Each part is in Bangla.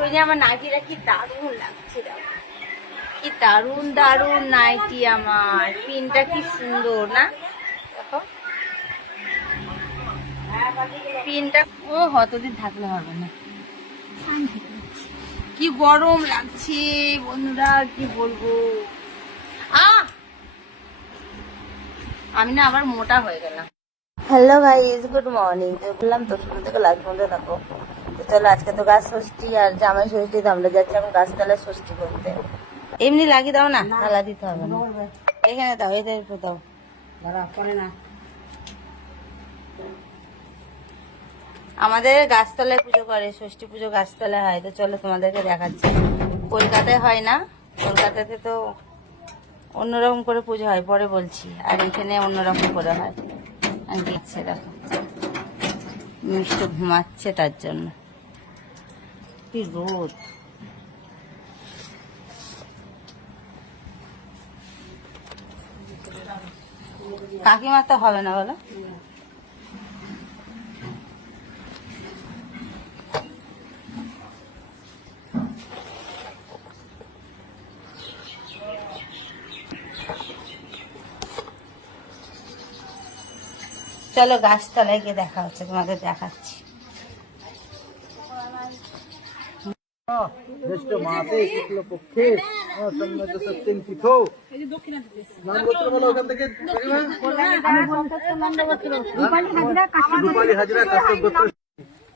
শরীরে আমার নাইটিটা কি দারুণ লাগছে, কি দারুণ দারুণ নাইটি আমার। প্রিন্টটা কি সুন্দর না, দেখো প্রিন্টটা। ও কতদিন থাকলে হবে না, কি গরম লাগছে বন্ধুরা, কি বলবো। আমি না আবার মোটা হয়ে গেলাম। Hello guys, good morning. বললাম তো শুরু থেকে লাস্ট পর্যন্ত থাকো। তো চলো, আজকে তো গাছ ষষ্ঠী আর জামাই ষষ্ঠী, তো আমরা যাচ্ছি এখন গাছতলায় ষষ্ঠী করতে। এমনি লাগিয়ে দাও না, ঢালা দিতে হবে না। এখানে দাও, এদের উপর দাও, পরে না। আমাদের গাছতলায় পুজো করে, ষষ্ঠী পুজো গাছতলায় হয়। তো চলো তোমাদেরকে দেখাচ্ছি। কলকাতায় হয় না, কলকাতাতে তো অন্যরকম করে পুজো হয়, পরে বলছি। আর এখানে অন্যরকম করে হয়। দিচ্ছে দেখো, মিষ্টি ঘুমাচ্ছে, তার জন্য কি রোদ। কাকিমা তো হবে না বলো। চলো গাছতলায় গিয়ে দেখা হচ্ছে, তোমাদের দেখাচ্ছি।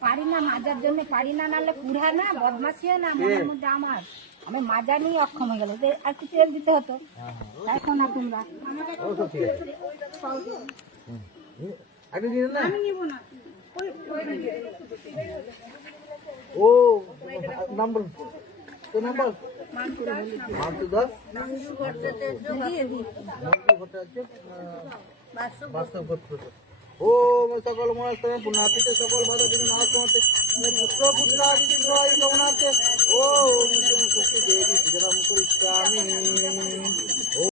পারি না মাজার জন্য, পারি না, নাহলে কুড়া না, বদমাসিও না, মনের মধ্যে আমার। আমি মাজা নিয়ে অক্ষম হয়ে গেল, আর কিছু তেল দিতে হতো। দেখো না তোমরা, আমি নিব না। ও নাম্বার তো নাম্বার মানসু দাস বাস্তব গোত্র। ও সকল মনস্তমে পুণ্যার্থীতে সকল বাধাবিঘ্ন নাশ করতে পুত্র পুত্রাদিতি জয় জগন্নাথে ও মুখ্য দেবী পূজা মুখ ইচ্ছামি।